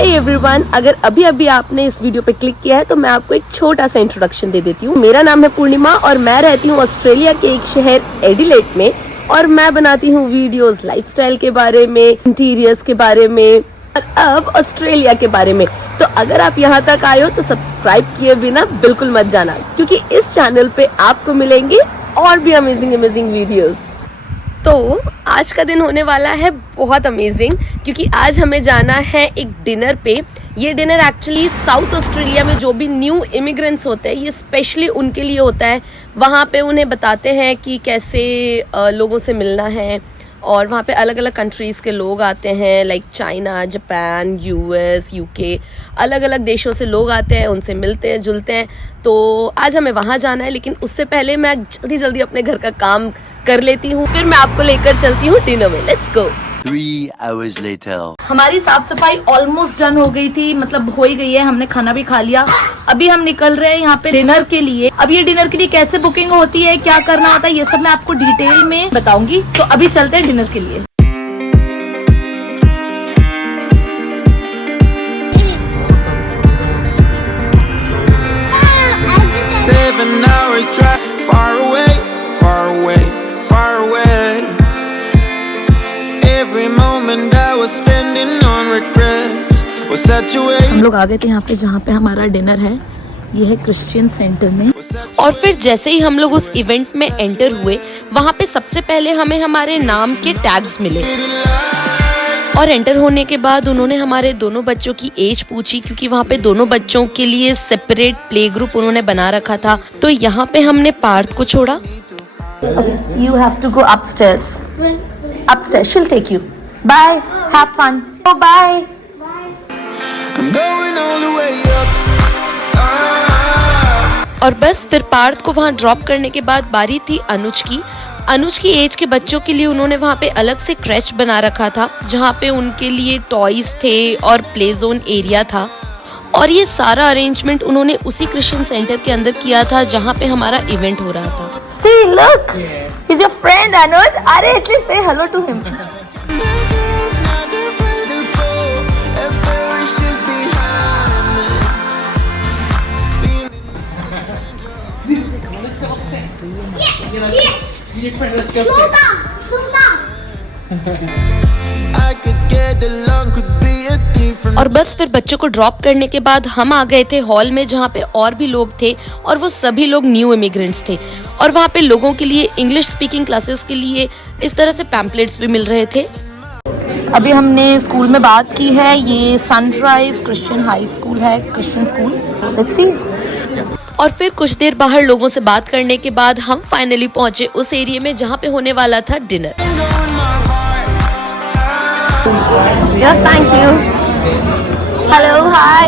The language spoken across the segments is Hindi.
हे एवरीवन, अगर अभी अभी आपने इस वीडियो पे क्लिक किया है तो मैं आपको एक छोटा सा इंट्रोडक्शन दे देती हूँ। मेरा नाम है पूर्णिमा और मैं रहती हूँ ऑस्ट्रेलिया के एक शहर एडिलेड में और मैं बनाती हूँ वीडियोस लाइफस्टाइल के बारे में, इंटीरियर्स के बारे में और अब ऑस्ट्रेलिया के बारे में। तो अगर आप यहाँ तक आए हो तो सब्सक्राइब किए बिना बिल्कुल मत जाना, क्योंकि इस चैनल पे आपको मिलेंगे और भी अमेजिंग वीडियोस। तो आज का दिन होने वाला है बहुत अमेजिंग, क्योंकि आज हमें जाना है एक डिनर पे। ये डिनर एक्चुअली साउथ ऑस्ट्रेलिया में जो भी न्यू इमिग्रेंट्स होते हैं, ये स्पेशली उनके लिए होता है। वहाँ पे उन्हें बताते हैं कि कैसे लोगों से मिलना है, और वहाँ पे अलग अलग कंट्रीज़ के लोग आते हैं, like China, Japan, US, UK, अलग अलग देशों से लोग आते हैं, उनसे मिलते हैं जुलते हैं। तो आज हमें वहाँ जाना है, लेकिन उससे पहले मैं जल्दी अपने घर का काम कर लेती हूँ, फिर मैं आपको लेकर चलती हूँ डिनर में। Let's go. 3 hours later. हमारी साफ सफाई ऑलमोस्ट डन हो गई थी, मतलब हो ही गई है। हमने खाना भी खा लिया। अभी हम निकल रहे हैं यहाँ पे डिनर के लिए। अब ये डिनर के लिए कैसे बुकिंग होती है, क्या करना होता है, ये सब मैं आपको डिटेल में बताऊंगी। तो अभी चलते हैं डिनर के लिए। हम लोग आ गए थे यहाँ पे जहाँ पे हमारा डिनर है। ये है क्रिश्चियन सेंटर में। और फिर जैसे ही हम लोग उस इवेंट में एंटर हुए, वहाँ पे सबसे पहले हमें हमारे नाम के टैग्स मिले। और एंटर होने के बाद उन्होंने हमारे दोनों बच्चों की एज पूछी, क्योंकि वहाँ पे दोनों बच्चों के लिए सेपरेट प्ले ग्रुप उन्होंने बना रखा था। तो यहाँ पे हमने पार्थ को छोड़ा। You have to go upstairs. Upstairs. She'll take you. Bye. Have fun. Oh, bye. I'm going all the way up. और बस फिर पार्थ को वहाँ ड्रॉप करने के बाद बारी थी अनुज की। अनुज की एज के बच्चों के लिए उन्होंने वहाँ पे अलग से क्रैच बना रखा था, जहाँ पे उनके लिए टॉयज थे और प्ले जोन एरिया था। और ये सारा अरेंजमेंट उन्होंने उसी क्रिश्चियन सेंटर के अंदर किया था जहाँ पे हमारा इवेंट हो रहा था। See, look, he's your friend Anuj. अरे at least say hello to him. और बस फिर बच्चों को ड्रॉप करने के बाद हम आ गए थे हॉल में, जहाँ पे और भी लोग थे और वो सभी लोग न्यू इमिग्रेंट्स थे। और वहाँ पे लोगों के लिए इंग्लिश स्पीकिंग क्लासेस के लिए इस तरह से पैम्पलेट्स भी मिल रहे थे। अभी हमने स्कूल में बात की है। ये सनराइज क्रिश्चियन हाई स्कूल है, क्रिश्चियन स्कूल। Let's see. और फिर कुछ देर बाहर लोगों से बात करने के बाद हम फाइनली पहुंचे उस एरिया में जहाँ पे होने वाला था डिनर। Thank you. हेलो, हाय।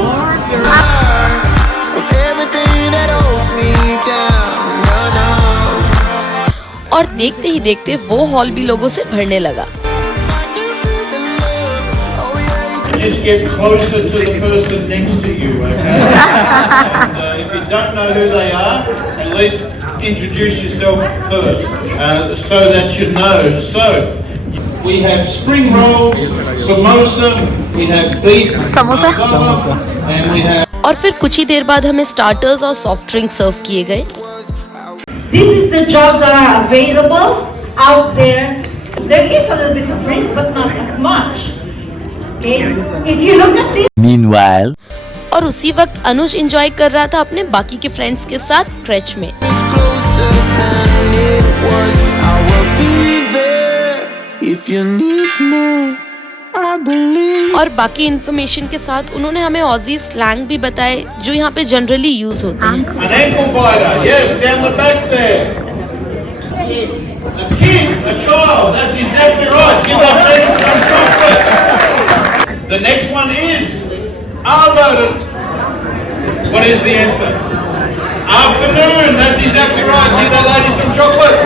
और देखते ही देखते वो हॉल भी लोगों से भरने लगा। Just get closer to the person next to you, okay? And, if you don't know who they are, at least introduce yourself first, so that you know. So, we have spring rolls, samosa, we have beef masala, and we have. और फिर कुछ ही देर बाद हमें स्टार्टर्स और सॉफ्ट ड्रिंक सर्व किए गए। This is the jobs that are available out there. There is a little bit of risk, but not as much. Okay? If you look at this. Meanwhile. और उसी वक्त अनुज एंजॉय कर रहा था अपने बाकी के फ्रेंड्स के साथ क्रैच में। और बाकी इन्फॉर्मेशन के साथ उन्होंने हमें ऑजी स्लैंग भी बताए, जो यहाँ पे जनरली यूज होते हैं। An ankle biter, yes, down the back there. A kid, a child, that's exactly right. Give that person some chocolate. The next one is voted. What is the answer? Afternoon, that's exactly right. Give that lady some chocolate.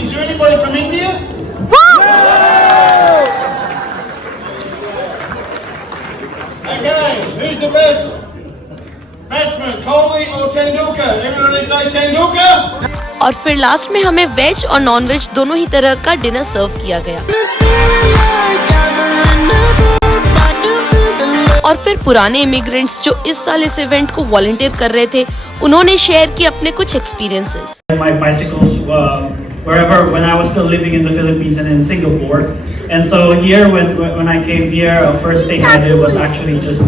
Is there anybody from India? Okay, who's the best batsman, Kohli or Tendulkar? Everybody say Tendulkar. और फिर लास्ट में हमें वेज और नॉन वेज दोनों ही तरह का डिनर सर्व किया गया। और फिर पुराने इमिग्रेंट्स जो इस साल इस इवेंट को वॉलंटियर कर रहे थे, उन्होंने शेयर किए अपने कुछ experiences. My bicycles wherever when I was still living in the Philippines and in Singapore, and so here when I came here, first thing I did was actually just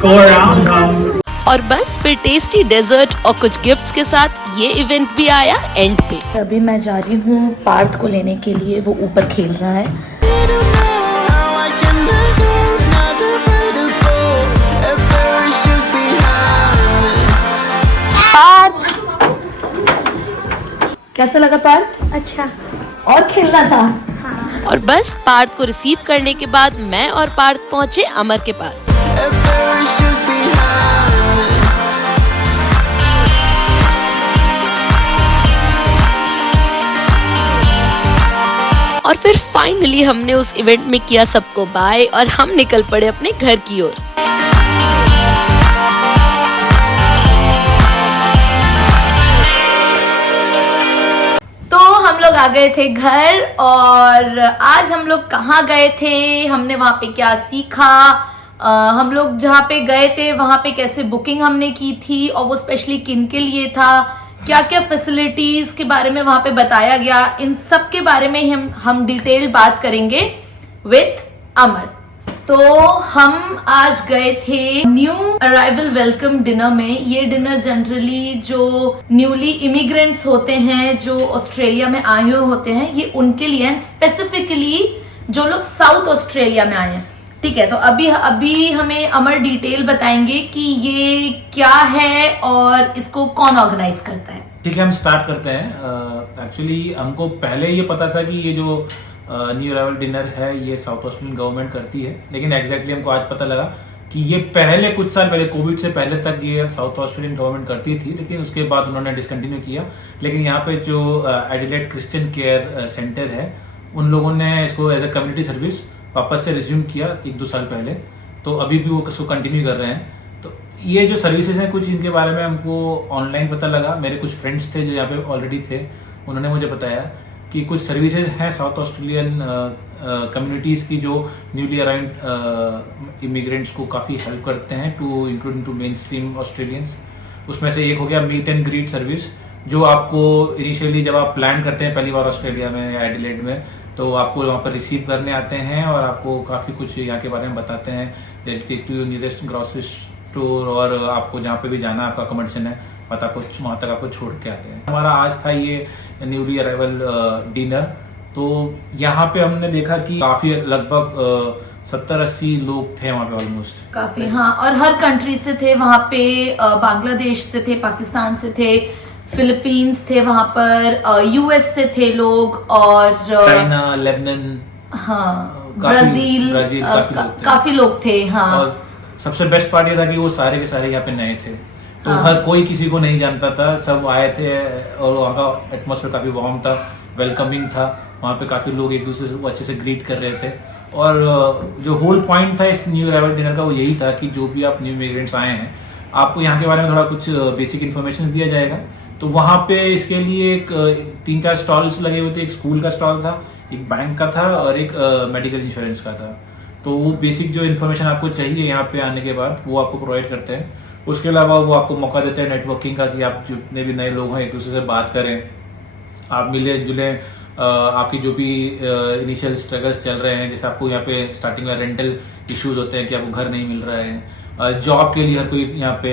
go around. और बस फिर टेस्टी डेजर्ट और कुछ गिफ्ट्स के साथ ये इवेंट भी आया एंड पे। अभी मैं जा रही हूँ पार्थ को लेने के लिए, वो ऊपर खेल रहा है। पार्थ, कैसा लगा पार्थ? अच्छा। और खेलना था। और बस पार्थ को रिसीव करने के बाद मैं और पार्थ पहुंचे अमर के पास। और फिर फाइनली हमने उस इवेंट में किया सबको बाय और हम निकल पड़े अपने घर की ओर। तो हम लोग आ गए थे घर, और आज हम लोग कहाँ गए थे, हमने वहाँ पे क्या सीखा, हम लोग जहाँ पे गए थे वहाँ पे कैसे बुकिंग हमने की थी और वो स्पेशली किन के लिए था, क्या क्या फैसिलिटीज के बारे में वहां पे बताया गया, इन सब के बारे में हम डिटेल बात करेंगे विथ अमर। तो हम आज गए थे न्यू अराइवल वेलकम डिनर में। ये डिनर जनरली जो न्यूली इमिग्रेंट्स होते हैं, जो ऑस्ट्रेलिया में आए हुए होते हैं, ये उनके लिए एंड स्पेसिफिकली जो लोग साउथ ऑस्ट्रेलिया में आए हैं। ठीक है, तो अभी हमें अमर डिटेल बताएंगे कि ये क्या है और इसको कौन ऑर्गेनाइज करता है। ठीक है, हम स्टार्ट करते हैं। एक्चुअली हमको पहले ये पता था कि ये जो न्यू अराइवल डिनर है ये साउथ ऑस्ट्रेलियन गवर्नमेंट करती है, लेकिन एग्जैक्टली हमको आज पता लगा कि ये पहले कुछ साल पहले कोविड से पहले तक ये साउथ ऑस्ट्रेलियन गवर्नमेंट करती थी, लेकिन उसके बाद उन्होंने डिसकंटिन्यू किया। लेकिन यहाँ पे जो एडिलेड क्रिश्चियन केयर सेंटर है, उन लोगों ने इसको एज अ कम्युनिटी सर्विस वापस से रिज्यूम किया 1-2 साल पहले, तो अभी भी वो इसको कंटिन्यू कर रहे हैं। तो ये जो सर्विसेज हैं कुछ इनके बारे में हमको ऑनलाइन पता लगा। मेरे कुछ फ्रेंड्स थे जो यहाँ पे ऑलरेडी थे, उन्होंने मुझे बताया कि कुछ सर्विसेज हैं साउथ ऑस्ट्रेलियन कम्युनिटीज़ की जो न्यूली अराइव्ड इमिग्रेंट्स को काफ़ी हेल्प करते हैं to including to mainstream Australians. उसमें से एक हो गया मीट एंड ग्रीट सर्विस, जो आपको इनिशियली जब आप प्लान करते हैं पहली बार ऑस्ट्रेलिया में या एडिलेड में, तो आपको वहाँ पर रिसीव करने आते हैं और आपको काफ़ी कुछ यहाँ के बारे में बताते हैं, take to nearest grocery store, और आपको जहाँ पे भी जाना आपका अकोमोडेशन है वहाँ तक आपको छोड़ के आते हैं। हमारा आज था ये न्यूली अराइवल डिनर। तो यहाँ पे हमने देखा कि काफ़ी लगभग 70-80 लोग थे वहाँ पे ऑलमोस्ट, काफी। हाँ, और हर कंट्री से थे वहाँ पे, बांग्लादेश से थे, पाकिस्तान से थे, फिलीपींस थे वहाँ पर, यूएस से थे लोग, और चाइना, लेबनान, हाँ, ब्राजील काफी लोग थे। हाँ, और सबसे बेस्ट पार्ट ये था कि वो सारे के सारे यहाँ पे नए थे, तो हर कोई किसी को नहीं जानता था, सब आए थे और वहाँ का एटमॉस्फेयर काफी वार्म था, वेलकमिंग था। वहाँ पे काफी लोग एक दूसरे को अच्छे से ग्रीट कर रहे थे। और जो होल पॉइंट था इस न्यू अराइवल डिनर का वो यही था कि जो भी आप न्यू इमिग्रेंट्स आए हैं, आपको यहाँ के बारे में थोड़ा कुछ बेसिक इन्फॉर्मेशन दिया जाएगा। तो वहाँ पे इसके लिए 3-4 स्टॉल्स लगे हुए थे। एक स्कूल का स्टॉल था, एक बैंक का था और एक मेडिकल इंश्योरेंस का था। तो वो बेसिक जो इन्फॉर्मेशन आपको चाहिए यहाँ पे आने के बाद वो आपको प्रोवाइड करते हैं। उसके अलावा वो आपको मौका देते हैं नेटवर्किंग का, कि आप जितने भी नए लोग हैं एक दूसरे से बात करें, आप मिले जुले, आपकी जो भी इनिशियल स्ट्रगल्स चल रहे हैं, जैसे आपको यहाँ पे स्टार्टिंग में रेंटल इश्यूज होते हैं कि आपको घर नहीं मिल रहा है, जॉब के लिए हर कोई यहाँ पे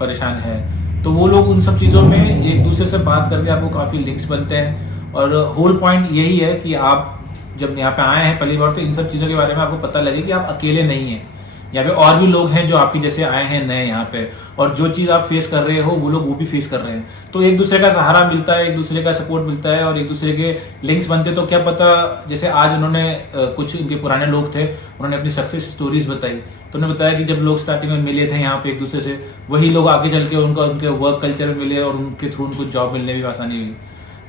परेशान है, तो वो लोग उन सब चीज़ों में एक दूसरे से बात करके आपको काफ़ी लिंक्स बनते हैं। और होल पॉइंट यही है कि आप जब यहाँ पे आए हैं पहली बार, तो इन सब चीज़ों के बारे में आपको पता लगे कि आप अकेले नहीं हैं। यहाँ पे और भी लोग हैं जो आपकी जैसे आए हैं नए यहाँ पे, और जो चीज़ आप फेस कर रहे हो वो लोग वो भी फेस कर रहे हैं। तो एक दूसरे का सहारा मिलता है, एक दूसरे का सपोर्ट मिलता है और एक दूसरे के लिंक्स बनते। तो क्या पता, जैसे आज उन्होंने कुछ इनके पुराने लोग थे, उन्होंने अपनी सक्सेस स्टोरीज बताई, तो उन्होंने बताया कि जब लोग स्टार्टिंग में मिले थे यहाँ पे एक दूसरे से, वही लोग आगे चल के उनके वर्क कल्चर में मिले और उनके थ्रू उनको जॉब मिलने में भी आसानी हुई।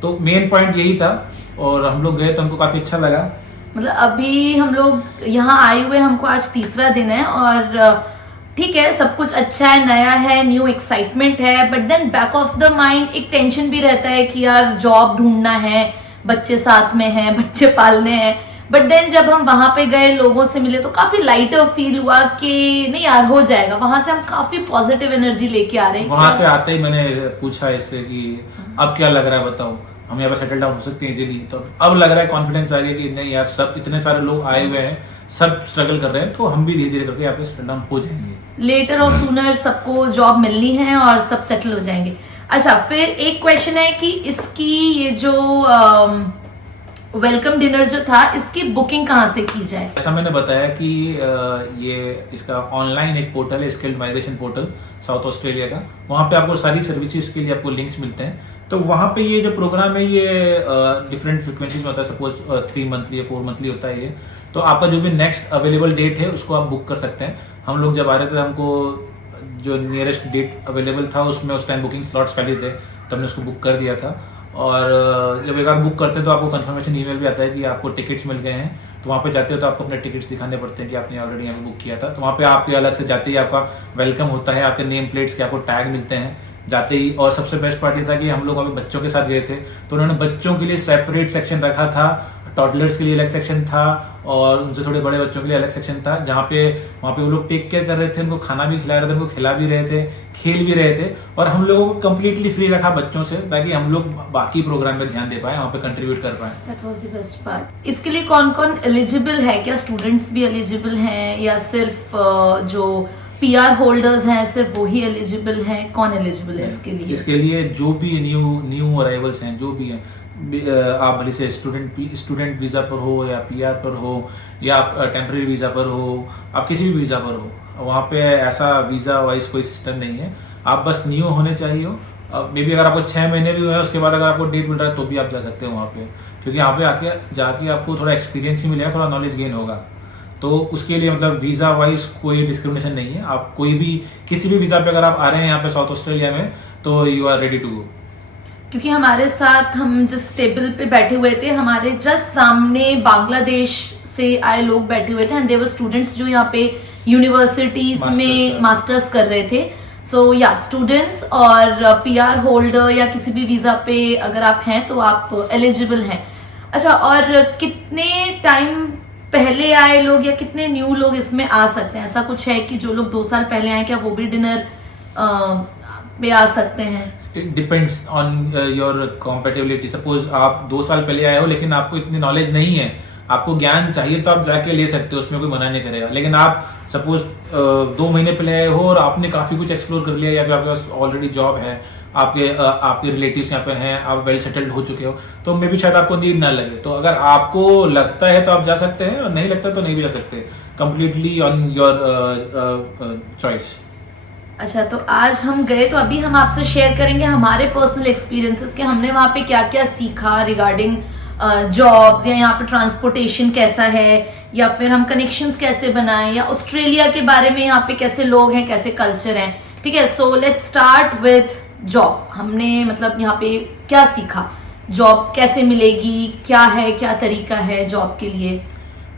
तो मेन पॉइंट यही था और हम लोग गए तो हमको काफ़ी अच्छा लगा। मतलब अभी हम लोग यहाँ आए हुए, हमको आज 3रा दिन है और ठीक है, सब कुछ अच्छा है, नया है, न्यू एक्साइटमेंट है, but then back of the mind एक टेंशन भी रहता है कि यार जॉब ढूंढना है, बच्चे साथ में हैं, बच्चे पालने हैं, बट देन जब हम वहां पे गए, लोगों से मिले, तो काफी लाइटर फील हुआ कि नहीं यार हो जाएगा। वहां से हम काफी पॉजिटिव एनर्जी लेके आ रहे हैं। वहां से आते ही मैंने पूछा इससे कि अब क्या लग रहा है बताओ, हम यहाँ पे सेटल डाउन हो सकते हैं इजीली। तो अब लग रहा है कॉन्फिडेंस आ गया कि नहीं यार, सब इतने सारे लोग आए हुए हैं, सब स्ट्रगल कर रहे हैं, तो हम भी धीरे धीरे करके यहाँ पे सेटल डाउन हो जाएंगे। लेटर और सूनर सबको जॉब मिलनी है और सब सेटल हो जाएंगे। अच्छा, फिर एक क्वेश्चन है कि इसकी ये जो वेलकम डिनर जो था, इसकी बुकिंग कहाँ से की जाए? ऐसा मैंने बताया कि ये इसका ऑनलाइन एक पोर्टल है, skilled migration portal south Australia का। वहाँ पे आपको सारी सर्विसेज के लिए आपको लिंक्स मिलते हैं। तो वहाँ पे ये जो प्रोग्राम है ये डिफरेंट फ्रिक्वेंसीज में होता है। सपोज 3 मंथली या 4 मंथली होता है ये। तो आपका जो भी नेक्स्ट अवेलेबल डेट है उसको आप बुक कर सकते हैं। हम लोग जब आ रहे थे, हमको जो नियरेस्ट डेट अवेलेबल था उसमें उस टाइम बुकिंग स्लॉट्स खाली थे, तो हमने उसको बुक कर दिया था। और जब एक बार बुक करते हैं तो आपको कंफर्मेशन ईमेल भी आता है कि आपको टिकट्स मिल गए हैं। तो वहाँ पे जाते हो तो आपको अपने टिकट्स दिखाने पड़ते हैं कि आपने ऑलरेडी यहाँ पे बुक किया था। तो वहाँ पे आपके अलग से जाते ही आपका वेलकम होता है, आपके नेम प्लेट्स के आपको टैग मिलते हैं जाते ही। और सबसे बेस्ट पार्ट ये था कि हम लोग वहाँ पे बच्चों के साथ गए थे, तो उन्होंने बच्चों के लिए सेपरेट सेक्शन रखा था, टॉडलर्स के लिए अलग सेक्शन था और उनसे थोड़े बड़े बच्चों के लिए अलग सेक्शन था, जहाँ पे वहाँ पे वो लोग टेक केयर कर रहे थे, उनको खाना भी खिला रहे थे, उनको खिला भी रहे थे, खेल भी रहे थे। और हम लोगों को कम्प्लीटली फ्री रखा बच्चों से, ताकि हम लोग बाकी प्रोग्राम पे ध्यान दे पाए, वहाँ पे कंट्रीब्यूट कर पाए। That was the best part. इसके लिए कौन कौन एलिजिबल है? क्या स्टूडेंट्स भी एलिजिबल हैं या सिर्फ जो PR होल्डर्स हैं सिर्फ वही एलिजिबल हैं? कौन एलिजिबल है इसके लिए? इसके लिए जो भी न्यू अराइवल्स हैं, जो भी हैं, आप भले से स्टूडेंट वीजा पर हो या PR पर हो या आप टेम्पररी वीजा पर हो, आप किसी भी वीजा पर हो, वहाँ पे ऐसा वीजा वाइज कोई सिस्टम नहीं है। आप बस न्यू होने चाहिए हो। मे बी अगर आपको 6 महीने भी हुए हैं, उसके बाद अगर आपको डेट मिल रहा है तो भी आप जा सकते हो वहाँ पे, क्योंकि यहाँ पे जाके आपको थोड़ा एक्सपीरियंस ही मिलेगा, थोड़ा नॉलेज गेन होगा। तो उसके लिए मतलब वीजा वाइज कोई डिस्क्रिमिनेशन नहीं है। आप कोई भी किसी भी वीजा पे अगर आप आ रहे हैं यहाँ पे साउथ ऑस्ट्रेलिया में, तो you are ready to go. क्योंकि हमारे साथ हम जिस टेबल पे बैठे हुए थे, हमारे जस्ट सामने बांग्लादेश से आए लोग बैठे हुए थे एंड देवर स्टूडेंट्स जो यहाँ पे यूनिवर्सिटीज में मास्टर्स कर रहे थे। सो या स्टूडेंट्स और PR होल्डर या किसी भी वीजा पे अगर आप हैं तो आप एलिजिबल हैं। अच्छा, और कितने टाइम पहले आए लोग या कितने न्यू लोग इसमें आ सकते हैं? ऐसा कुछ है कि जो लोग 2 साल पहले आए, क्या वो भी डिनर पे आ सकते हैं? It depends on your compatibility. Suppose आप 2 साल पहले आए हो लेकिन आपको इतनी नॉलेज नहीं है, आपको ज्ञान चाहिए, तो आप जाके ले सकते हो, उसमें कोई मना नहीं करेगा। लेकिन आप सपोज 2 महीने पहले आए हो और आपने काफी कुछ एक्सप्लोर कर लिया, या फिर आपके पास ऑलरेडी जॉब है, आपके रिलेटिव्स यहाँ पे हैं, आप वेल सेटल्ड हो चुके हो, तो मे भी शायद आपको नीड ना लगे। तो अगर आपको लगता है तो आप जा सकते हैं, और नहीं लगता तो नहीं भी जा सकते। Completely on your choice. अच्छा, तो आज हम गए तो अभी हम आपसे शेयर करेंगे हमारे पर्सनल एक्सपीरियंसेस कि हमने वहाँ पे क्या क्या सीखा रिगार्डिंग जॉब्स, या यहाँ पे ट्रांसपोर्टेशन कैसा है, या फिर हम कनेक्शंस कैसे बनाएं, या ऑस्ट्रेलिया के बारे में यहाँ पे कैसे लोग हैं, कैसे कल्चर है। ठीक है, so let's start with job. हमने मतलब यहाँ पे क्या सीखा, जॉब कैसे मिलेगी, क्या है, क्या तरीका है जॉब के लिए?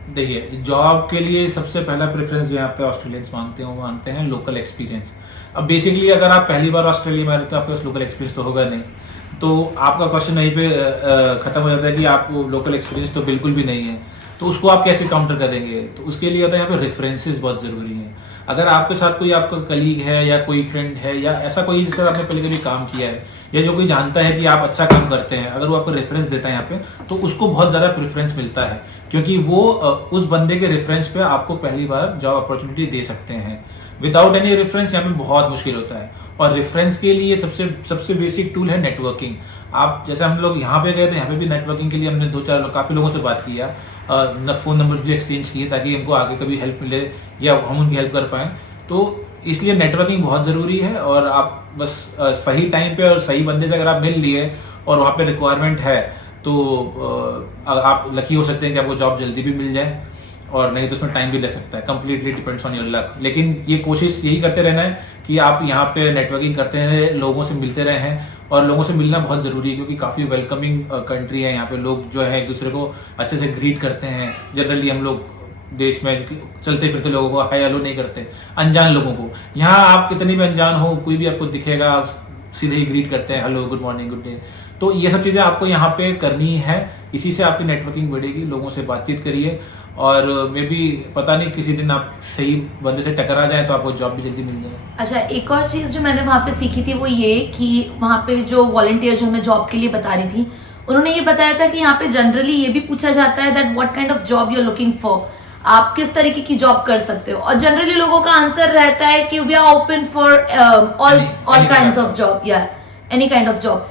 देखिए, जॉब के लिए सबसे पहला प्रेफरेंस जो यहाँ पे ऑस्ट्रेलियंस मांगते हैं, वो मांगते हैं लोकल एक्सपीरियंस। अब बेसिकली अगर आप पहली बार ऑस्ट्रेलिया में आ रहे तो आपके पास लोकल एक्सपीरियंस तो होगा नहीं, तो आपका क्वेश्चन यहीं पे खत्म हो जाता है कि आपको लोकल एक्सपीरियंस तो बिल्कुल भी नहीं है। तो उसको आप कैसे काउंटर करेंगे? तो उसके लिए होता है यहाँ पे रेफरेंसेस बहुत जरूरी हैं। अगर आपके साथ कोई आपका कलीग है या कोई फ्रेंड है या ऐसा कोई जिसका आपने पहले कभी काम किया है, या जो कोई जानता है कि आप अच्छा काम करते हैं, अगर वो आपको रेफरेंस देता है यहाँ पे, तो उसको बहुत ज्यादा प्रेफरेंस मिलता है, क्योंकि वो उस बंदे के रेफरेंस पे आपको पहली बार जॉब अपॉर्चुनिटी दे सकते हैं। विदाउट एनी रेफरेंस यहाँ पे बहुत मुश्किल होता है। और रेफरेंस के लिए सबसे बेसिक टूल है नेटवर्किंग। आप जैसे हम लोग यहाँ पे गए तो यहाँ पे भी नेटवर्किंग के लिए हमने 2-4 काफी लोगों से बात किया, फोन नंबर्स भी एक्सचेंज किए, ताकि हमको आगे कभी हेल्प मिले या हम उनकी हेल्प कर पाए। तो इसलिए नेटवर्किंग बहुत जरूरी है। और आप बस सही टाइम पे और सही बंदे से अगर आप मिल लिए और वहाँ पे रिक्वायरमेंट है, तो आप लकी हो सकते हैं कि आपको जॉब जल्दी भी मिल जाए, और नहीं तो उसमें टाइम भी लग सकता है। Completely depends on your luck. लेकिन ये कोशिश यही करते रहना है कि आप यहाँ पे नेटवर्किंग करते रहे, लोगों से मिलते रहे हैं। और लोगों से मिलना बहुत जरूरी है, क्योंकि काफी वेलकमिंग कंट्री है यहाँ पे। लोग जो है एक दूसरे को अच्छे से ग्रीट करते हैं। जनरली हम लोग देश में चलते फिरते लोगों को हाय हेलो नहीं करते, अनजान लोगों को। यहाँ आप कितनी भी अनजान हो, कोई भी आपको दिखेगा, आप सीधे ही ग्रीट करते हैं, hello, good morning, good day. तो ये सब चीजें आपको यहाँ पे करनी है, इसी से आपकी नेटवर्किंग बढ़ेगी, लोगों से बातचीत करिए और मे बी पता नहीं किसी दिन आप सही बंदे से टकरा जाए तो आपको जॉब भी जल्दी मिल जाए। अच्छा, एक और चीज जो मैंने वहां पे सीखी थी वो ये कि वहां पे जो वॉलंटियर जो हमें जॉब के लिए बता रही थी, उन्होंने ये बताया था कि यहाँ पे जनरली ये भी पूछा जाता है that what kind of job you are looking for, आप किस तरीके की जॉब कर सकते हो, और जनरली लोगों का आंसर रहता है कि we are open for all kinds of job या एनी काइंड ऑफ जॉब।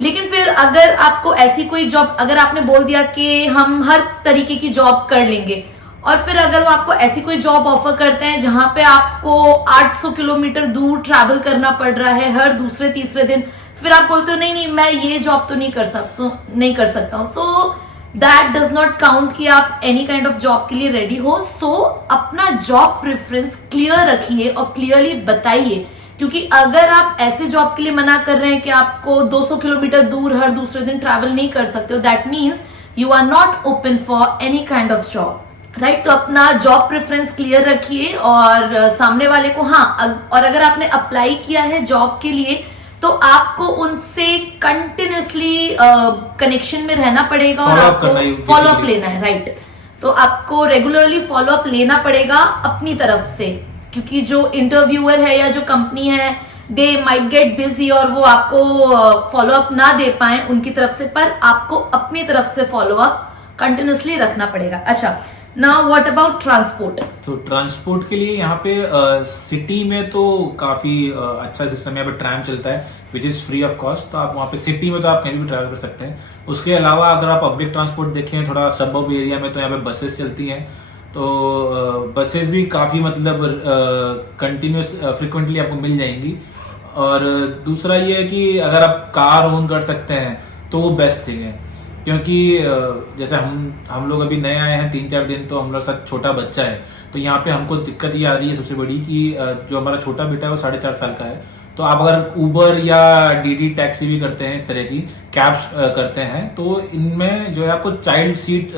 लेकिन फिर अगर आपको ऐसी कोई जॉब, अगर आपने बोल दिया कि हम हर तरीके की जॉब कर लेंगे, और फिर अगर वो आपको ऐसी कोई जॉब ऑफर करते हैं जहां पे आपको 800 किलोमीटर दूर ट्रैवल करना पड़ रहा है हर दूसरे तीसरे दिन, फिर आप बोलते हो नहीं मैं ये जॉब तो नहीं कर सकता हूँ, so that does not count कि आप एनी काइंड ऑफ जॉब के लिए रेडी हो। सो अपना जॉब प्रेफरेंस क्लियर रखिए और क्लियरली बताइए, क्योंकि अगर आप ऐसे जॉब के लिए मना कर रहे हैं कि आपको 200 किलोमीटर दूर हर दूसरे दिन ट्रैवल नहीं कर सकते हो, that means you are not open for any kind of job, right. तो अपना जॉब प्रेफरेंस क्लियर रखिए और सामने वाले को, हाँ, और अगर आपने अप्लाई किया है जॉब के लिए तो आपको उनसे कंटिन्यूसली कनेक्शन में रहना पड़ेगा और आपको फॉलो अप लेना है, राइट। तो आपको रेगुलरली फॉलो अप लेना पड़ेगा अपनी तरफ से, क्योंकि जो इंटरव्यूअर है या जो कंपनी है दे माइट गेट बिजी और वो आपको फॉलो अप ना दे पाए उनकी तरफ से, पर आपको अपनी तरफ से फॉलो अप कंटिन्यूसली रखना पड़ेगा। अच्छा, नाउ व्हाट अबाउट ट्रांसपोर्ट? तो ट्रांसपोर्ट के लिए यहाँ पे सिटी में तो काफी अच्छा सिस्टम है, यहाँ पे ट्रैम चलता है which is free of cost, तो आप वहाँ पे सिटी में तो आप कहीं भी ट्रैवल कर सकते हैं। उसके अलावा अगर आप पब्लिक ट्रांसपोर्ट देखें थोड़ा सबब एरिया में, तो यहाँ पे बसेस चलती हैं, तो बसेस भी काफी मतलब कंटिन्यूस फ्रिक्वेंटली आपको मिल जाएंगी। और दूसरा ये है कि अगर आप कार ओन कर सकते हैं तो वो बेस्ट थिंग है, क्योंकि जैसे हम लोग अभी नए आए हैं 3-4 दिन, तो हम लोग साथ छोटा बच्चा है, तो यहाँ पे हमको दिक्कत ये आ रही है सबसे बड़ी कि जो हमारा छोटा बेटा है वो 4.5 साल का है, तो आप अगर उबर या डीडी टैक्सी भी करते हैं, इस तरह की कैब्स करते हैं, तो इनमें जो है आपको चाइल्ड सीट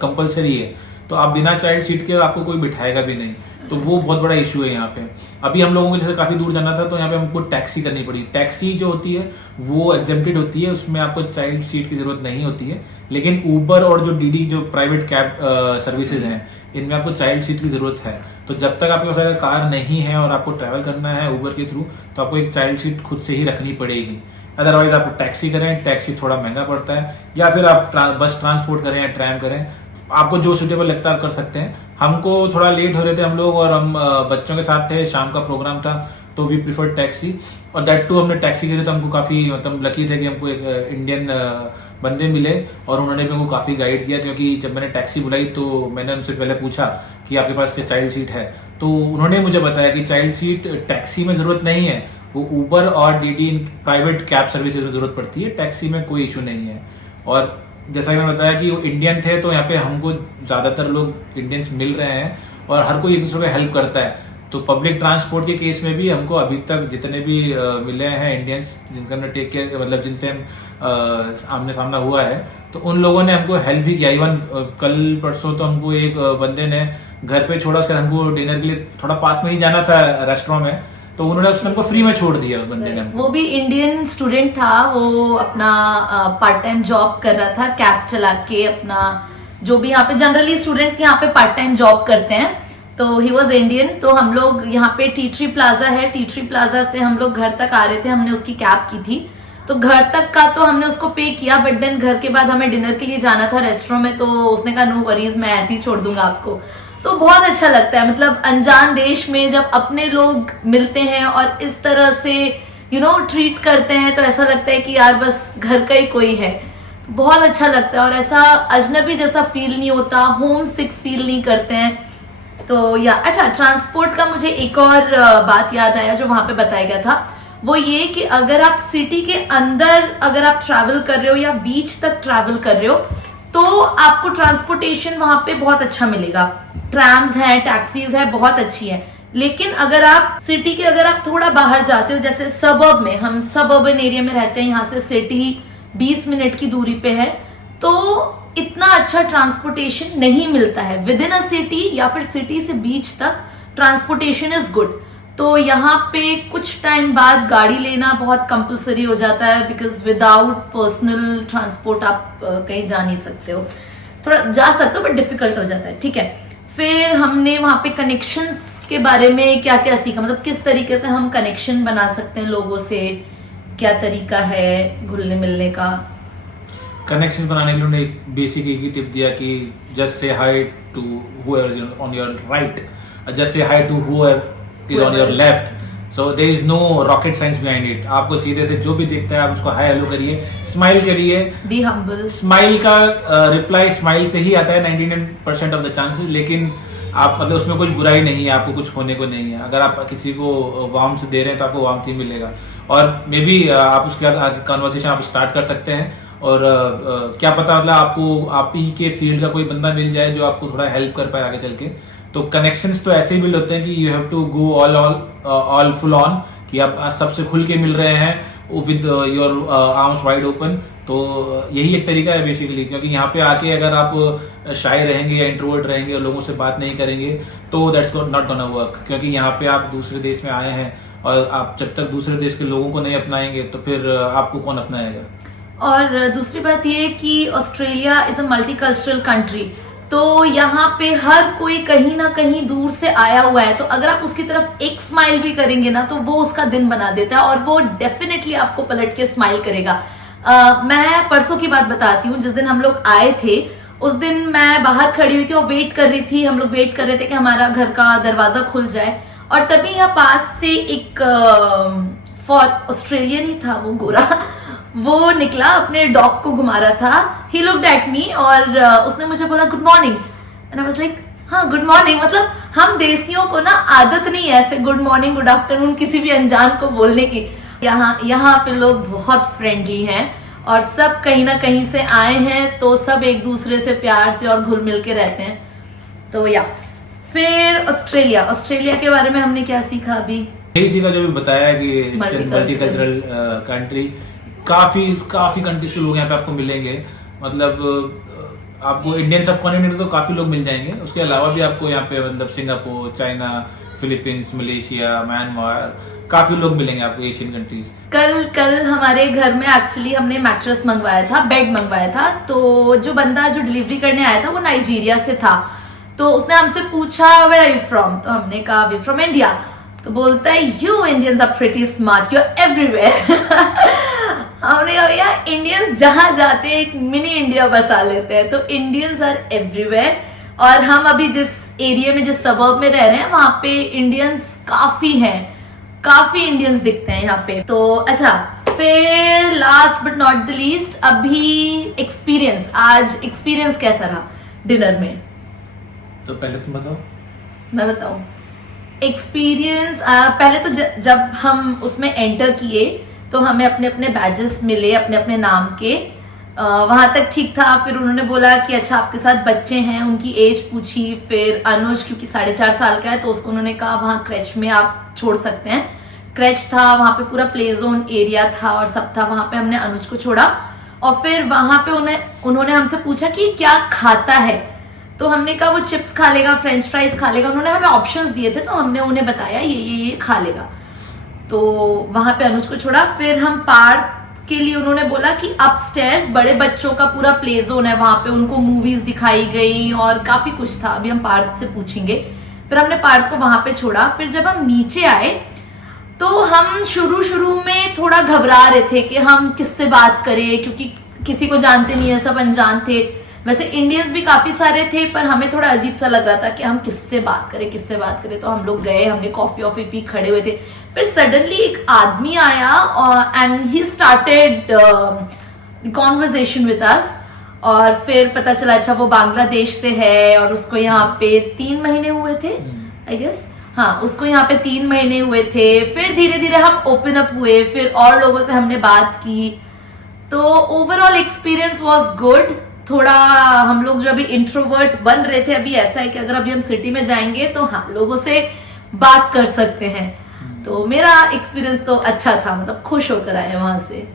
कंपलसरी है, तो आप बिना चाइल्ड सीट के आपको कोई बिठाएगा भी नहीं, तो वो बहुत बड़ा इशू है यहाँ पे। अभी हम लोगों को जैसे काफी दूर जाना था तो यहाँ पे हमको टैक्सी करनी पड़ी। टैक्सी जो होती है वो एग्जेम्प्टेड होती है, उसमें आपको चाइल्ड सीट की जरूरत नहीं होती है, लेकिन उबर और जो डीडी जो प्राइवेट कैब सर्विसेज हैं इनमें आपको चाइल्ड सीट की जरूरत है। तो जब तक आपके पास कार नहीं है और आपको ट्रैवल करना है उबर के थ्रू, तो आपको एक चाइल्ड सीट खुद से ही रखनी पड़ेगी। अदरवाइज आप टैक्सी करें, टैक्सी थोड़ा महंगा पड़ता है, या फिर आप बस ट्रांसपोर्ट करें या ट्रैम करें, आपको जो सुटेबल लगता है आप कर सकते हैं। हमको थोड़ा लेट हो रहे थे हम लोग, और हम बच्चों के साथ थे, शाम का प्रोग्राम था, तो वी प्रीफर टैक्सी, और दैट टू हमने टैक्सी करी तो हमको काफी मतलब लकी थे कि हमको एक इंडियन बंदे मिले और उन्होंने भी हमको काफी गाइड किया, क्योंकि जब मैंने टैक्सी बुलाई तो मैंने उनसे पहले पूछा कि आपके पास क्या चाइल्ड सीट है, तो उन्होंने मुझे बताया कि चाइल्ड सीट टैक्सी में जरूरत नहीं है, वो उबर और डीडी प्राइवेट कैब सर्विसेज में जरूरत पड़ती है, टैक्सी में कोई इशू नहीं है। और जैसा कि मैंने बताया कि वो इंडियन थे, तो यहाँ पे हमको ज्यादातर लोग इंडियंस मिल रहे हैं और हर कोई एक दूसरे को हेल्प करता है। तो पब्लिक ट्रांसपोर्ट के केस में भी हमको अभी तक जितने भी मिले हैं इंडियंस जिनसे हमने टेक केयर, मतलब जिनसे हम आमने सामना हुआ है, तो उन लोगों ने हमको हेल्प भी किया। इवन कल परसों तो हमको एक बंदे ने घर पे छोड़ा, उसके हमको डिनर के लिए थोड़ा पास में ही जाना था रेस्टोरेंट में, तो उन्होंने उसने हमको फ्री में छोड़ दिया उस बंदे ने। वो भी इंडियन स्टूडेंट था, वो अपना पार्ट टाइम जॉब कर रहा था, कैब चला के अपना, जो भी यहाँ पे जनरली स्टूडेंट्स यहाँ पे पार्ट टाइम जॉब करते हैं, तो ही वॉज इंडियन। तो हम लोग यहाँ पे टी3 प्लाजा है, टी3 प्लाजा से हम लोग घर तक आ रहे थे, हमने उसकी कैब की थी, तो घर तक का तो हमने उसको पे किया, बट देन घर के बाद हमें डिनर के लिए जाना था रेस्टोरेंट में, तो उसने कहा नो वरीज, मैं ऐसे ही छोड़ दूंगा आपको। तो बहुत अच्छा लगता है, मतलब अनजान देश में जब अपने लोग मिलते हैं और इस तरह से ट्रीट करते हैं, तो ऐसा लगता है कि यार बस घर का ही कोई है, तो बहुत अच्छा लगता है, और ऐसा अजनबी जैसा फील नहीं होता, होम सिक फील नहीं करते हैं। तो या अच्छा, ट्रांसपोर्ट का मुझे एक और बात याद आया जो वहां पे बताया गया था, वो ये कि अगर आप सिटी के अंदर अगर आप ट्रैवल कर रहे हो या बीच तक ट्रैवल कर रहे हो, तो आपको ट्रांसपोर्टेशन वहां पे बहुत अच्छा मिलेगा। ट्रैम्स हैं, टैक्सीज है, बहुत अच्छी है। लेकिन अगर आप सिटी के अगर आप थोड़ा बाहर जाते हो, जैसे सबर्ब में, हम सबर्बन एरिया में रहते हैं, यहाँ से सिटी 20 मिनट की दूरी पे है, तो इतना अच्छा ट्रांसपोर्टेशन नहीं मिलता है विद इन अ सिटी, या फिर सिटी से बीच तक ट्रांसपोर्टेशन इज गुड। तो यहाँ पे कुछ टाइम बाद गाड़ी लेना बहुत कंपलसरी हो जाता है, बिकॉज विदाउट पर्सनल ट्रांसपोर्ट आप कहीं जा नहीं सकते हो। थोड़ा जा सकते हो बट डिफिकल्ट हो जाता है, ठीक है। फिर हमने वहाँ पे कनेक्शंस के बारे में क्या क्या सीखा, मतलब किस तरीके से हम कनेक्शन बना सकते हैं लोगों से, क्या तरीका है घुलने मिलने का। कनेक्शन बनाने के लिए उन्होंने एक बेसिक एक ही टिप दिया कि जस्ट से hi to whoever is on your right, just say hi to whoever is on your left. So there is no rocket science behind it. आपको सीधे से जो भी दिखता है आप उसको हाय हेलो करिए, स्माइल करिए, बी हम्बल। स्माइल का रिप्लाई स्माइल से ही आता है 99% ऑफ द चांसेस, लेकिन आप मतलब उसमें कुछ बुराई नहीं है, आपको कुछ होने को नहीं है। अगर आप किसी को वार्म से दे रहे हैं तो आपको वार्म ही मिलेगा, और मे बी आप उसके बाद कन्वर्सेशन आप स्टार्ट कर सकते हैं। और क्या पता मतलब आपको आप ही के फील्ड का कोई बंदा मिल जाए जो आपको थोड़ा हेल्प कर पाए आगे चल के। तो कनेक्शंस तो ऐसे ही बिल्ड होते हैं कि you have to go all full on, कि आप सबसे खुल के मिल रहे हैं with your arms wide open. तो यही एक तरीका है बेसिकली, क्योंकि यहाँ पे आके अगर आप शाय रहेंगे या इंट्रोवर्ट रहेंगे और लोगों से बात नहीं करेंगे तो दैट्स नॉट गोना वर्क, क्योंकि यहाँ पे आप दूसरे देश में आए हैं और आप जब तक दूसरे देश के लोगों को नहीं अपनाएंगे तो फिर आपको कौन अपनाएगा। और दूसरी बात ये कि Australia is a multicultural country, तो यहाँ पे हर कोई कहीं ना कहीं दूर से आया हुआ है, तो अगर आप उसकी तरफ एक स्माइल भी करेंगे ना तो वो उसका दिन बना देता है, और वो डेफिनेटली आपको पलट के स्माइल करेगा। मैं परसों की बात बताती हूँ, जिस दिन हम लोग आए थे उस दिन मैं बाहर खड़ी हुई थी और वेट कर रही थी, हम लोग वेट कर रहे थे कि हमारा घर का दरवाजा खुल जाए, और तभी यहाँ पास से एक ऑस्ट्रेलियन ही था, वो गोरा, वो निकला, अपने डॉग को घुमा रहा था। ही लुक्ड एट मी और उसने मुझे बोला good morning, and I was like हाँ गुड मॉर्निंग। मतलब हम देसियों को ना आदत नहीं है ऐसे गुड मॉर्निंग गुड आफ्टरनून किसी भी अनजान को बोलने की। यहाँ पे लोग बहुत फ्रेंडली हैं और सब कहीं ना कहीं से आए हैं, तो सब एक दूसरे से प्यार से और घुल मिल के रहते हैं। तो या फिर ऑस्ट्रेलिया के बारे में हमने क्या सीखा अभी, यही सीखा जो भी बताया कि मल्टीकल्चरल कंट्री, काफी कंट्रीज के लोग यहाँ पे आपको मिलेंगे। मतलब आपको इंडियन सब कॉन्टिनेंट तो काफी लोग मिल जाएंगे, उसके अलावा भी आपको यहाँ पे मतलब Singapore, China, Philippines, Malaysia, Myanmar, काफी लोग मिलेंगे आपको एशियन कंट्रीज। कल हमारे घर में एक्चुअली हमने मैट्रेस मंगवाया था, बेड मंगवाया था, तो जो बंदा जो डिलीवरी करने आया था वो नाइजीरिया से था। तो उसने हमसे पूछा वेयर आर यू फ्रॉम, तो हमने कहा वी फ्रॉम इंडिया। तो बोलता है you Indians are pretty smart, you are everywhere. हमने कहा यार इंडियंस जहां जाते हैं एक मिनी इंडिया बसा लेते हैं, तो इंडियंस आर एवरीवेयर। और हम अभी जिस एरिया में, जिस सबर्ब में रह रहे हैं, वहां पे इंडियंस काफी हैं, काफी इंडियंस दिखते हैं यहाँ पे। तो अच्छा, फिर last but not the least, अभी एक्सपीरियंस, आज एक्सपीरियंस कैसा रहा डिनर में? तो पहले तुम बताओ। मैं बताऊं एक्सपीरियंस? पहले तो जब हम उसमें एंटर किए तो हमें अपने अपने बैजेस मिले, अपने अपने नाम के, वहां तक ठीक था। फिर उन्होंने बोला कि अच्छा आपके साथ बच्चे हैं, उनकी एज पूछी। फिर अनुज क्योंकि 4.5 साल का है तो उसको उन्होंने कहा वहां क्रेच में आप छोड़ सकते हैं। क्रेच था वहां पे, पूरा प्ले जोन एरिया था और सब था, वहां पे हमने अनुज को छोड़ा। और फिर वहां पे उन्होंने हमसे पूछा कि क्या खाता है, तो हमने कहा वो चिप्स खा लेगा, फ्रेंच फ्राइज खा लेगा। उन्होंने हमें ऑप्शंस दिए थे तो हमने उन्हें बताया ये खा लेगा। तो वहां पे अनुज को छोड़ा। फिर हम पार्क के लिए उन्होंने बोला कि अपस्टेयर्स बड़े बच्चों का पूरा प्ले जोन है, वहां पे उनको मूवीज दिखाई गई और काफी कुछ था, अभी हम पार्क से पूछेंगे। फिर हमने पार्क को वहां पे छोड़ा। फिर जब हम नीचे आए तो हम शुरू में थोड़ा घबरा रहे थे कि हम किससे बात करें, क्योंकि किसी को जानते नहीं है, सब अनजान थे। वैसे इंडियंस भी काफी सारे थे पर हमें थोड़ा अजीब सा लग रहा था कि हम किससे बात करें। तो हम लोग गए, हमने कॉफी वॉफी पी, खड़े हुए थे। फिर सडनली एक आदमी आया and he started conversation with us. और फिर पता चला अच्छा वो बांग्लादेश से है और उसको यहाँ पे 3 महीने हुए थे आई गेस, हाँ उसको यहाँ पे 3 महीने हुए थे। फिर धीरे धीरे हम ओपन अप हुए, फिर और लोगों से हमने बात की। तो ओवरऑल एक्सपीरियंस वाज गुड। थोड़ा हम लोग जो अभी इंट्रोवर्ट बन रहे थे, अभी ऐसा है कि अगर अभी हम सिटी में जाएंगे तो हाँ लोगों से बात कर सकते हैं। तो मेरा एक्सपीरियंस तो अच्छा था, मतलब खुश होकर आए वहां से।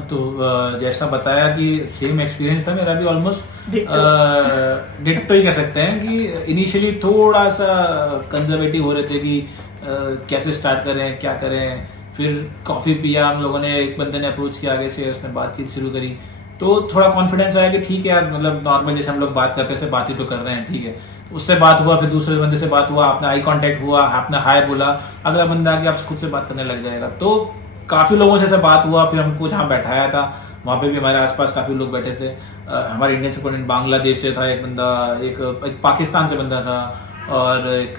तो जैसा बताया कि सेम एक्सपीरियंस था मेरा भी, ऑलमोस्ट डिट्टो ही कह सकते हैं कि इनिशियली थोड़ा सा कंजर्वेटिव हो रहे थे कि कैसे स्टार्ट करें, क्या करें। फिर कॉफ़ी पिया हम लोगों ने, एक बंदे ने अप्रोच किया आगे से, उसने बातचीत शुरू करी, तो थोड़ा कॉन्फिडेंस आया कि ठीक है यार, मतलब नॉर्मल जैसे हम लोग बात करते हैं बात ही तो कर रहे हैं, ठीक है। उससे बात हुआ, फिर दूसरे बंदे से बात हुआ, आपने आई कांटेक्ट हुआ, आपने हाय बोला, अगला बंदा आके आपसे खुद से बात करने लग जाएगा। तो काफ़ी लोगों से ऐसा बात हुआ। फिर हमको जहाँ बैठाया था वहाँ पे भी हमारे आसपास काफ़ी लोग बैठे थे। हमारे इंडियन सपोर्टेंट बांग्लादेश से था एक बंदा, एक पाकिस्तान से बंदा था, और एक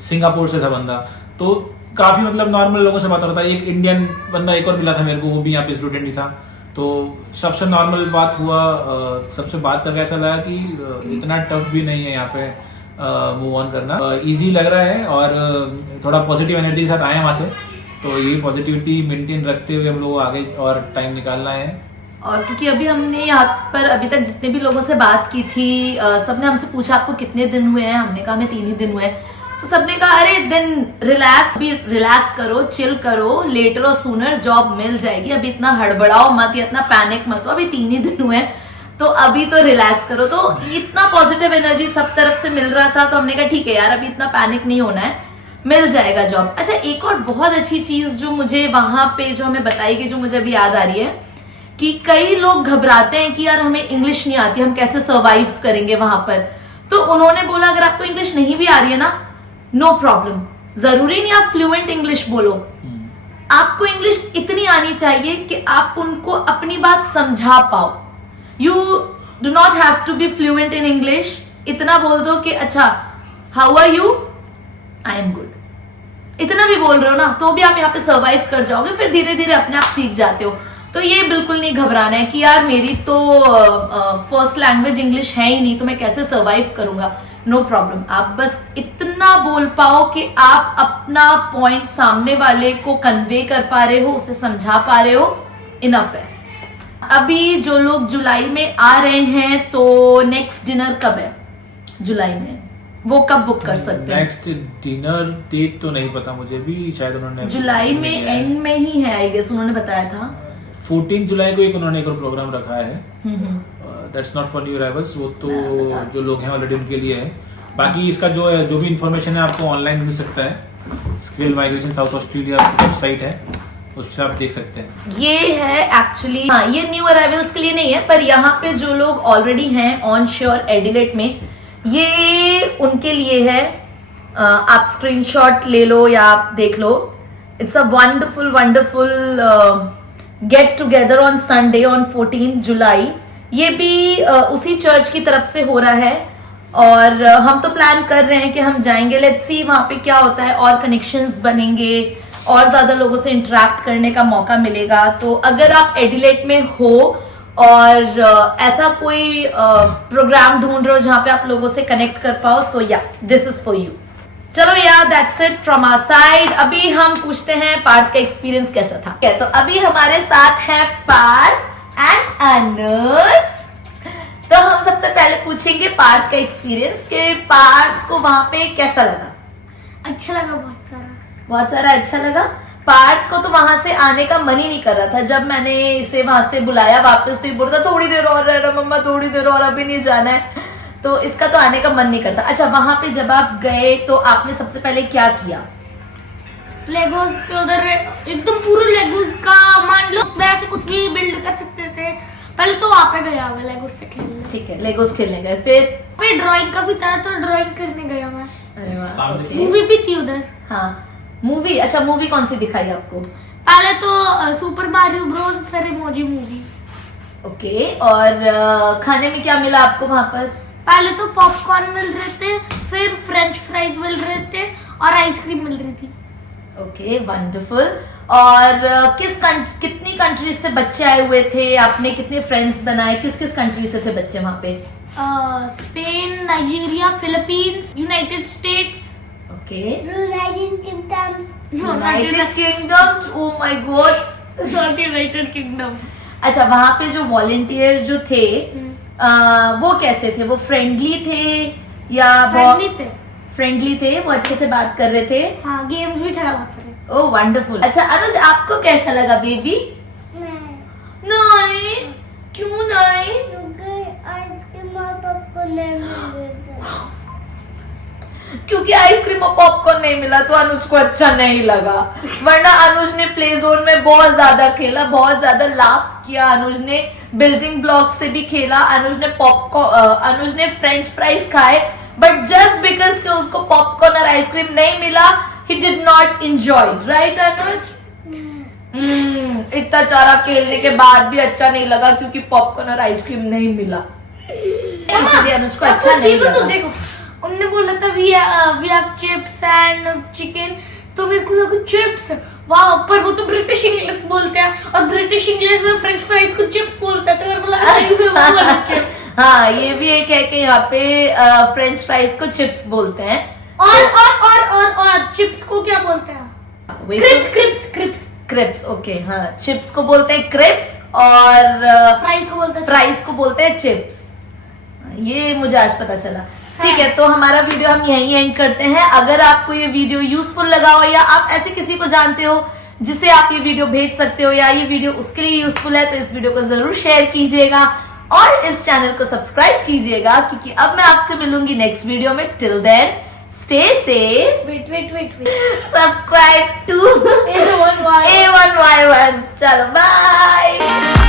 सिंगापुर से था बंदा। तो काफ़ी मतलब नॉर्मल लोगों से बात हो रहा था। एक इंडियन बंदा एक और मिला था मेरे को, वो भी यहाँ पे स्टूडेंट ही था। तो सबसे नॉर्मल बात हुआ, सबसे बात करके ऐसा लगा कि इतना टफ भी नहीं है यहाँ पे मूव ऑन करना, इजी लग रहा है। और थोड़ा पॉजिटिव एनर्जी के साथ आए हैं वहाँ से, तो ये पॉजिटिविटी मेंटेन रखते हुए हम लोग आगे और टाइम निकालना है। और क्योंकि अभी हमने यहाँ पर अभी तक जितने भी लोगों से बात की थी, सबने हमसे पूछा आपको कितने दिन हुए हैं, हमने कहा हमें 3 ही दिन हुए हैं। तो सबने कहा अरे दिन रिलैक्स करो, चिल करो, लेटर और सूनर जॉब मिल जाएगी, अभी इतना हड़बड़ाओ मत या इतना पैनिक मत हो, अभी 3 ही दिन हुए हैं तो अभी तो रिलैक्स करो। तो इतना पॉजिटिव एनर्जी सब तरफ से मिल रहा था, तो हमने कहा ठीक है यार, अभी इतना पैनिक नहीं होना है, मिल जाएगा जॉब। अच्छा, एक और बहुत अच्छी चीज जो मुझे वहां पे जो हमें बताई गई, जो मुझे अभी याद आ रही है, कि कई लोग घबराते हैं कि यार हमें इंग्लिश नहीं आती, हम कैसे सर्वाइव करेंगे वहां पर। तो उन्होंने बोला अगर आपको इंग्लिश नहीं भी आ रही है ना, नो प्रॉब्लम, जरूरी नहीं आप फ्लुएंट इंग्लिश बोलो, आपको इंग्लिश इतनी आनी चाहिए कि आप उनको अपनी बात समझा पाओ। You do not have to be fluent in English, इतना बोल दो कि अच्छा how are you, I am good, इतना भी बोल रहे हो ना तो भी आप यहाँ पे सर्वाइव कर जाओगे, फिर धीरे धीरे अपने आप सीख जाते हो। तो ये बिल्कुल नहीं घबराना है कि यार मेरी तो फर्स्ट लैंग्वेज इंग्लिश है ही नहीं, तो मैं कैसे सर्वाइव करूंगा। नो प्रॉब्लम, आप बस इतना बोल पाओ कि आप अपना पॉइंट सामने वाले को कन्वे कर पा रहे हो, उसे समझा पा रहे हो, इनफ है। अभी जो लोग जुलाई में आ रहे हैं, तो नेक्स्ट डिनर कब है जुलाई में, वो कब बुक कर सकते हैं? नेक्स्ट डिनर डेट तो नहीं पता मुझे भी, शायद उन्होंने जुलाई में एंड में ही है आई गेस, उन्होंने बताया था 14 जुलाई को उन्होंने एक और प्रोग्राम रखा है। That's not for new arrivals, वो तो जो लोग हैं ऑलरेडी उनके लिए है। बाकी इसका जो भी इंफॉर्मेशन है आपको ऑनलाइन मिल सकता है। Skill migration south Australia website है, उस पर आप देख सकते हैं। ये है एक्चुअली, हाँ ये न्यू अराइवल्स के लिए नहीं है, पर यहाँ पे जो लोग ऑलरेडी हैं ऑन श्योर एडिलेट में, ये उनके लिए है। आप स्क्रीनशॉट ले लो या आप देख लो। It's a wonderful get together on Sunday on 14 July. ये भी उसी चर्च की तरफ से हो रहा है, और हम तो प्लान कर रहे हैं कि हम जाएंगे। लेट्स सी वहां पे क्या होता है, और कनेक्शंस बनेंगे, और ज्यादा लोगों से इंटरेक्ट करने का मौका मिलेगा। तो अगर आप एडिलेट में हो और ऐसा कोई प्रोग्राम ढूंढ रहे हो जहां पे आप लोगों से कनेक्ट कर पाओ, सो या दिस इज फॉर यू। चलो यार, that's it from our side. अभी हम पूछते हैं पार्थ का एक्सपीरियंस कैसा था। तो अभी हमारे साथ है पार्थ एंड अनुज। तो हम सबसे पहले पूछेंगे पार्थ का एक्सपीरियंस, कि पार्थ को वहां पे कैसा लगा? अच्छा लगा, बहुत सारा अच्छा लगा। पार्थ को तो वहां से आने का मन ही नहीं कर रहा था। जब मैंने इसे वहां से बुलाया वापस, तो ये बोल रहा था थोड़ी देर और रहना मम्मा, थोड़ी देर और, अभी नहीं जाना है। तो इसका तो आने का मन नहीं करता। अच्छा, वहां पे जब आप गए तो आपने सबसे पहले क्या किया? लेगोस पे उधर एकदम पूरे लेगोस का मान लो उसमें ऐसे कुछ भी बिल्ड कर सकते थे। पहले तो वहां पे गया मैं लेगोस से खेलने। ठीक है, लेगोस खेलने गए। फिर ड्राइंग का भी था तो ड्राइंग करने गया मैं। अरे वाह, सामने okay। मूवी भी थी उधर। हाँ, मूवी। अच्छा, मूवी कौन सी दिखाई आपको? पहले तो सुपर मारियो ब्रोस, फिर इमोजी मूवी। ओके, और खाने में क्या मिला आपको वहां पर? पहले तो पॉपकॉर्न मिल रहे थे, फिर फ्रेंच फ्राइज मिल रहे थे, और आइसक्रीम मिल रही थी। Okay, wonderful. और कितनी कंट्रीज से बच्चे आए हुए थे? आपने कितने फ्रेंड्स बनाए? किस किस कंट्री से थे बच्चे वहां पे? Spain, Nigeria, Philippines, United states. Okay, United kingdom. Oh my God, United kingdom. अच्छा, वहां पे जो वॉलंटियर जो थे वो कैसे थे? वो फ्रेंडली थे या फ्रेंडली थे? वो अच्छे से बात कर रहे थे? हाँ, गेम्स भी खेला बहुत सारे। ओह वंडरफुल। अच्छा अनुज, आपको कैसा लगा बेबी? नहीं, क्यों नहीं? क्योंकि आइसक्रीम और पॉपकॉर्न नहीं मिला तो अनुज को अच्छा नहीं लगा, वरना अनुज ने प्ले जोन में बहुत ज्यादा खेला, बहुत ज्यादा लाफ किया, अनुज ने बिल्डिंग ब्लॉक से भी खेला, अनुज ने फ्रेंच फ्राइज खाए, बट जस्ट बिकॉज के उसको पॉपकॉर्न और आइसक्रीम नहीं मिला, he did not enjoy, right Anuj? इतना चारा खेलने के बाद भी अच्छा नहीं लगा क्योंकि पॉपकॉर्न और आइसक्रीम नहीं मिला, इसलिए अनुज को अच्छा नहीं तो लगा। देखो उनने बोला था we have chips and chicken, तो मेरे को लगा चिप्स, वाह, पर वो तो ब्रिटिश इंग्लिश बोलते हैं और ब्रिटिश इंग्लिश में फ्रेंच फ्राइज को चिप्स बोलता है, तो मेरे को लगा चिप्स। हाँ, ये भी एक है कि यहाँ पे फ्रेंच फ्राइज को चिप्स बोलते हैं। और चिप्स को क्या बोलते हैं? क्रिप्स, ओके, हाँ, चिप्स को बोलते हैं क्रिप्स और फ्राइज को बोलते हैं चिप्स। ये मुझे आज पता चला। ठीक है, तो हमारा वीडियो हम यहीं एंड करते हैं। अगर आपको ये वीडियो यूजफुल लगा हो या आप ऐसे किसी को जानते हो जिसे आप ये वीडियो भेज सकते हो या ये वीडियो उसके लिए यूजफुल है, तो इस वीडियो को जरूर शेयर कीजिएगा और इस चैनल को सब्सक्राइब कीजिएगा, क्योंकि अब मैं आपसे मिलूंगी नेक्स्ट वीडियो में। Till then stay safe, wait subscribe to A1Y1। चलो बाय।